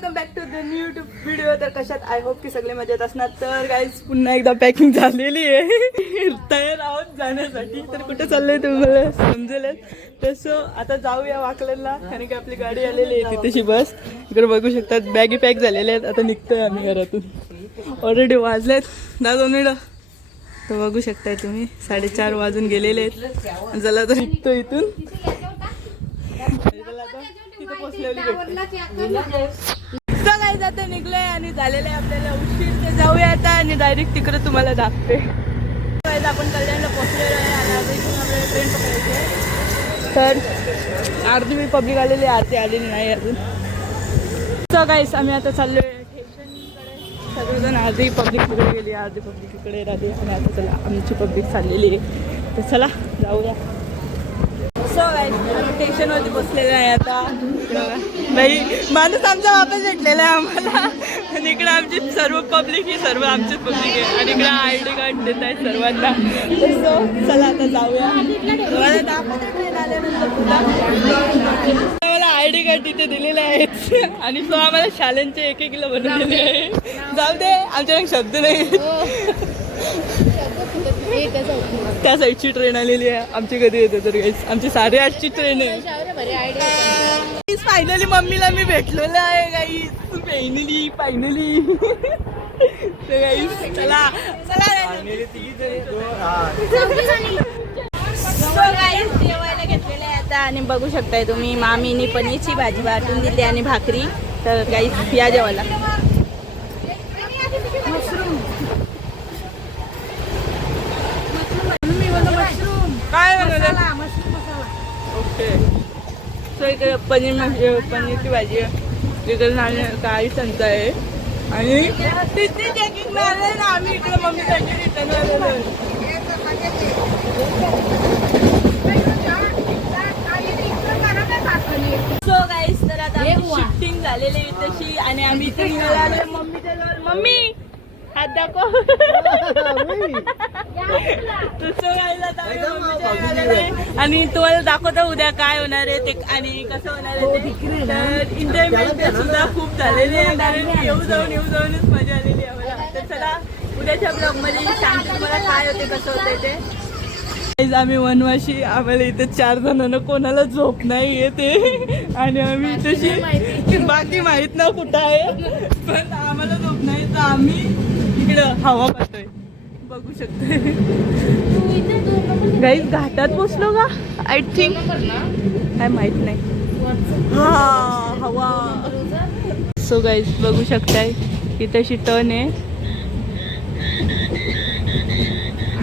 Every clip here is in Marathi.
Welcome back to the new YouTube video. तर कशात आय होप की सगळे मजेत असणार. तर गाईज पुन्हा एकदा पॅकिंग झालेली आहे तयार आहोत जाण्यासाठी. तर कुठे चाललंय तुम्हाला समजेल. तसं आता जाऊया वाकलनला, कारण की आपली गाडी आलेली आहे तिथेशी बस. इकडे बघू शकतात बॅगी पॅक झालेल्या आहेत. आता निघतोय आम्ही घरातून. ऑलरेडी वाजलेत 10 मिनिटं. तर बघू शकताय तुम्ही 4:30 वाजून गेलेले आहेत. चला तर निघतो इथून. तिथे पोचलेली सगळं आता निघलोय आणि झालेलं आहे आपल्याला उशीर. ते जाऊया आता आणि डायरेक्ट तिकडे तुम्हाला दाखते. आपण कल्याणला पोचलेलो आहे आणि आता इथून आपल्याला ट्रेन पकडायची आहे. तर अर्धी मी पब्लिक आलेली, अर्धी आलेली नाही अजून. सो गाईस आम्ही आता चाललोय स्टेशनकडे. सगळेजण अर्धी पब्लिक तिकडे गेली, अर्धी पब्लिक इकडे राहिली आणि आता चला आमची पब्लिक चाललेली आहे. तर चला जाऊया. सो गाईस आम्ही स्टेशनवरती बसलेलं आहे आता. बाई माणूस आमचा वापस भेटलेला आहे आम्हाला. आणि इकडे आमची सर्व पब्लिक ही सर्व आमचीच पब्लिक आहे. आणि इकडे ID कार्ड देत आहे सर्वांना. सो चला आता जाऊया. मला दाखवते ट्रेन आल्यानंतर तुला. मला ID कार्ड तिथे दिलेले आहेत. आणि सो आम्हाला शालेंचे 1-1 किलो बनवलेले आहे. जाऊ दे आमच्याकडे शब्द नाही. त्या साईडची ट्रेन आलेली आहे. आमची कधी येते तर गाईस आमची 8:30ची ट्रेन आहे. फायनली मम्मीला मी भेटलेलं आहे गाईस. फायनली गाईस चला जेवायला घेतलेलं आहे आता. आणि बघू शकताय तुम्ही मामीनी पनीरची भाजी वाटून दिली आणि भाकरी. तर गाईस या जेवायला. काय ओके. सो इकडे पनीरची भाजी आहे. इकडे काही संत आहे आणि तिथे चेकिंग मारले ना आम्ही. इकडे मम्मीसाठी रिटर्न आलेलो आहे. सो गाईस तर आता शिफ्टिंग झालेली आहे तशी. आणि आम्ही इथे निघालो. मम्मी हात दाखव. आणि तुम्हाला दाखवतो उद्या काय होणार आहे ते आणि कसं होणार आहे ते. तर एन्जॉयमेंट सुद्धा खूप झालेली आहे, कारण येऊ जाऊनच मजा आलेली आहे मला. तर चला उद्याच्या ब्लॉगमध्ये सांगते तुम्हाला काय होते कसं होते ते. आम्ही वनवाशी. आम्हाला इथं 4 जणांना कोणाला झोप नाही येते. आणि आम्ही तशी बाकी माहित ना कुठं आहे, पण आम्हाला झोप नाही. तर आम्ही इकडं हवा पाहतोय बघू शकतोय. गाईस घाटात पोचलो का आय थिंक, काय माहित नाही. हा हवा. सो गाईस बघू शकताय इथं टर्न आहे.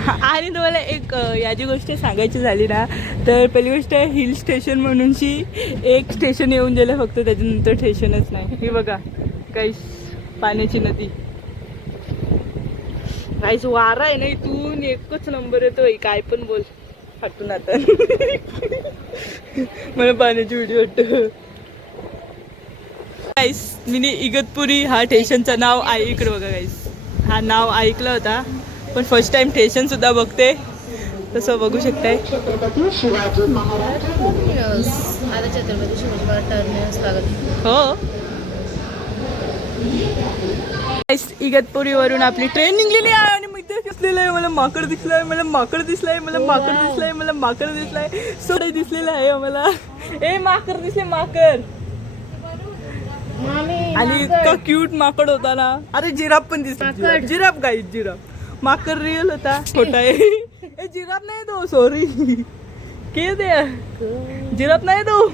आणि तुम्हाला एक याची गोष्ट सांगायची झाली ना, तर पहिली गोष्ट हिल स्टेशन म्हणूनची एक स्टेशन येऊन गेलं फक्त, त्याच्यानंतर स्टेशनच नाही. हे बघा गाईस पाण्याची नदी. गाईस वारा आहे ना इथून एकच नंबर येतोय. काय पण बोल फाटून आता. मला पाण्याची व्हिडिओ वाटतो. गाईस मी इगतपुरी हा स्टेशनचं नाव आहे. इकडे बघा गाईस हा नाव ऐकलं होता, पण फर्स्ट टाइम स्टेशन सुद्धा बघते. तसं बघू शकताय. हो इगतपुरीवरून आपली ट्रेन निघलेली आहे. आणि मी ते दिसलेलं आहे. मला माकड दिसलाय. सोडे दिसलेलं आहे आम्हाला. माकड दिसले माकड. आणि इतका क्यूट माकड होता ना. अरे जिराफ पण दिसला. जिराफ गाईस जिराफ. माकड रिअल होता. छोटा आहे. जिराफ नाही तो, सॉरी के दे जिराफ नाही तो.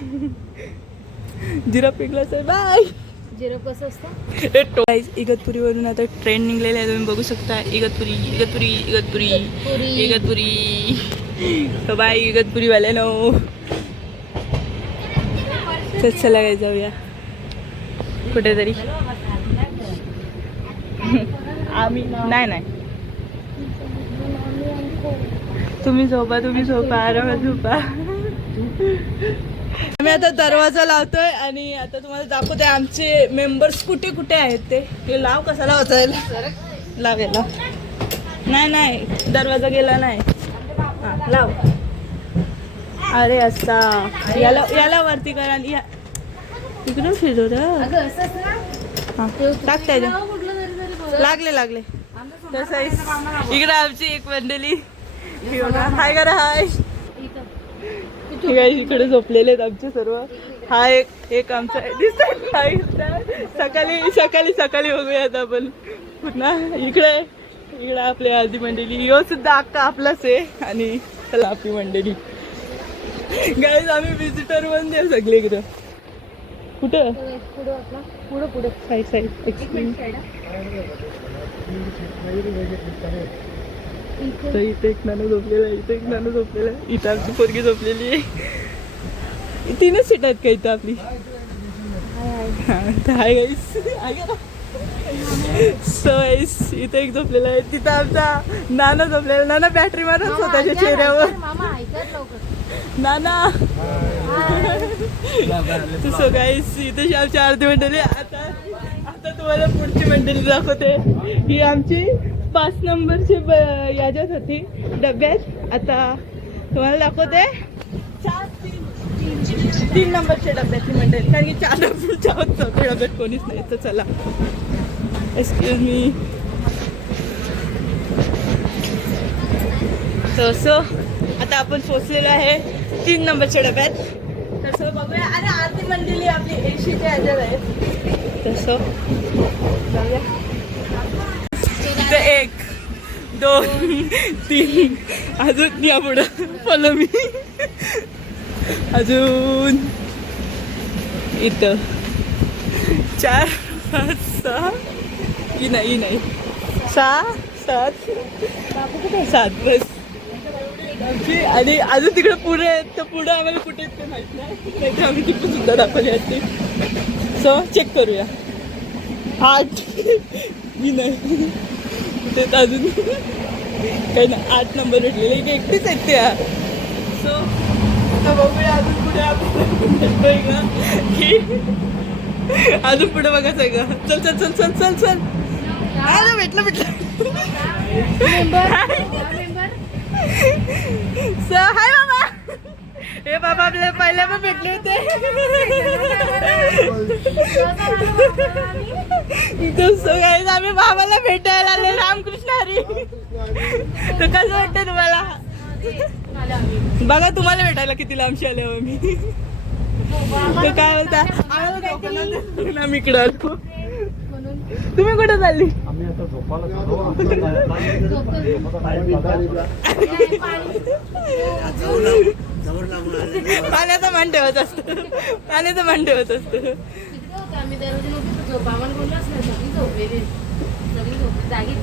जिराफ पिकलाच आहे. बाय. जिराफ कसं असतं. इगतपुरीवरून आता ट्रेन निघलेली आहे. तुम्ही बघू शकता. इगतपुरी बाय इगतपुरीवाल्यानो. तर चला काय जाऊया कुठेतरी. आम्ही नाही तुम्ही झोपा आरामात झोपा. आम्ही आता दरवाजा लावतोय आणि आता तुम्हाला दाखवते आमचे मेंबर्स कुठे कुठे आहेत ते. हे लाव कसा लावायचा लावेल. नाही दरवाजा गेला नाही. हां लाव. अरे असा याला वरती करा. इकडून फिरव. हा टाक त्याच्या लागले तसं इकडे आमची एक मंडळी हाय करा हाय इकडे झोपलेले आहेत आमचे सर्व. हा एक आमचा दिसत सकाळी बघूयात आपण पुन्हा. इकडे आपली आधी मंडळी यो सुद्धा अक्का आपलाच आहे. आणि चला आपली मंडळी गाईज आम्ही विजिटर वन आहे सगळे इकडं. कुठं पुढं साईड इथे एक नाणं झोपलेलं आहे, इथे एक नाणं झोपलेलं आहे, इथं आमची पोरगी झोपलेली आहे. 3च सीट आहेत का इथं आपली. हाय गाईस सवयस इथे एक झोपलेला आहे. तिथं आमचा नाना झोपलेला. नाना बॅटरी मारत स्वतःच्या चेहऱ्यावर. नाना तसं गाईस इथे आमची अर्धी मंडळी. आता तुम्हाला पुढची मंडळी दाखवते. ही आमची 5 नंबरची याच्यात होती डब्यात. आता तुम्हाला दाखवते 3 नंबरच्या डब्यातली मंडळी. कारण की 4 नंबरच्या चौथ्या डब्यात कोणीच नाही. तर चला एक्सक्यूज मी. तसं आता आपण पोचलेलो आहे 3 नंबरच्या डब्यात. तसं बघूया. अरे आरती मंडळी आपली 80च्या ह्याच्यात आहे. तसं जाऊया. इथं 1 2 3 अजून या पुढं फॉलो मी. अजून इथं 4 5 6 नाही 6 7 बस. आणि अजून तिकडे पुढे आहेत. तर पुढे आम्हाला कुठे ते माहित नाही. आम्ही तिकडे सुद्धा दाखवली असते. सो चेक करूया. 8 नाही ते अजून काही ना 8 नंबर भेटलेले एकटीच आहेत त्या. सो आता बघूया अजून पुढे आपण भेटतोय का की अजून पुढे बघायचं आहे का. चल भेटलं हाय बाबा. हे बाबा आपल्याला पहिल्या पण भेटले होते. आम्ही बाबाला भेटायला आले. रामकृष्ण हरी. तर कसं वाटतं तुम्हाला. बघा तुम्हाला भेटायला किती लांबशी आले हो मी. तर काय बोलता आम्ही इकडं आलो. तुम्ही कुठे चालली. पाण्याचा मान ठेवत असतं.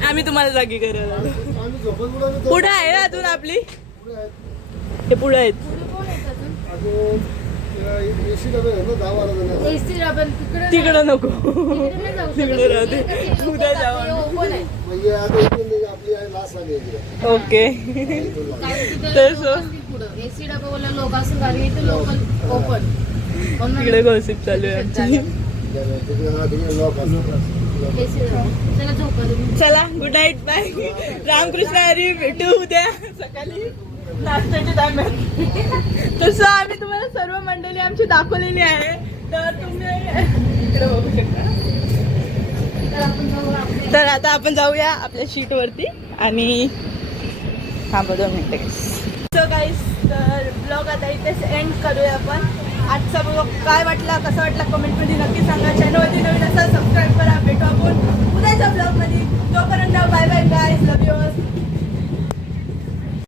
आम्ही तुम्हाला जागी करायला. पुढे आहे अजून आपली. हे पुढे आहेत. तिकडं नको तिकडे राहते. उद्या जाऊ. ओके तिकडे गॉसिप चालू आहे आमची. चला good night bye. Ramakrishna Hari. भेटू उद्या सकाळी नाश्त्याच्या टायमात. तसं आम्ही तुम्हाला सर्व मंडळी आमची दाखवलेली आहे. तर तुम्ही इकडे बघू शकता. तर आता आपण जाऊया आपल्या शीटवरती. आणि हा 2 मिनिटं. सो गाईस तर ब्लॉग आता इथेच एंड करूया आपण. आजचा ब्लॉग काय वाटला कसा वाटला कमेंटमध्ये नक्की सांगा. चॅनलवरती नवीन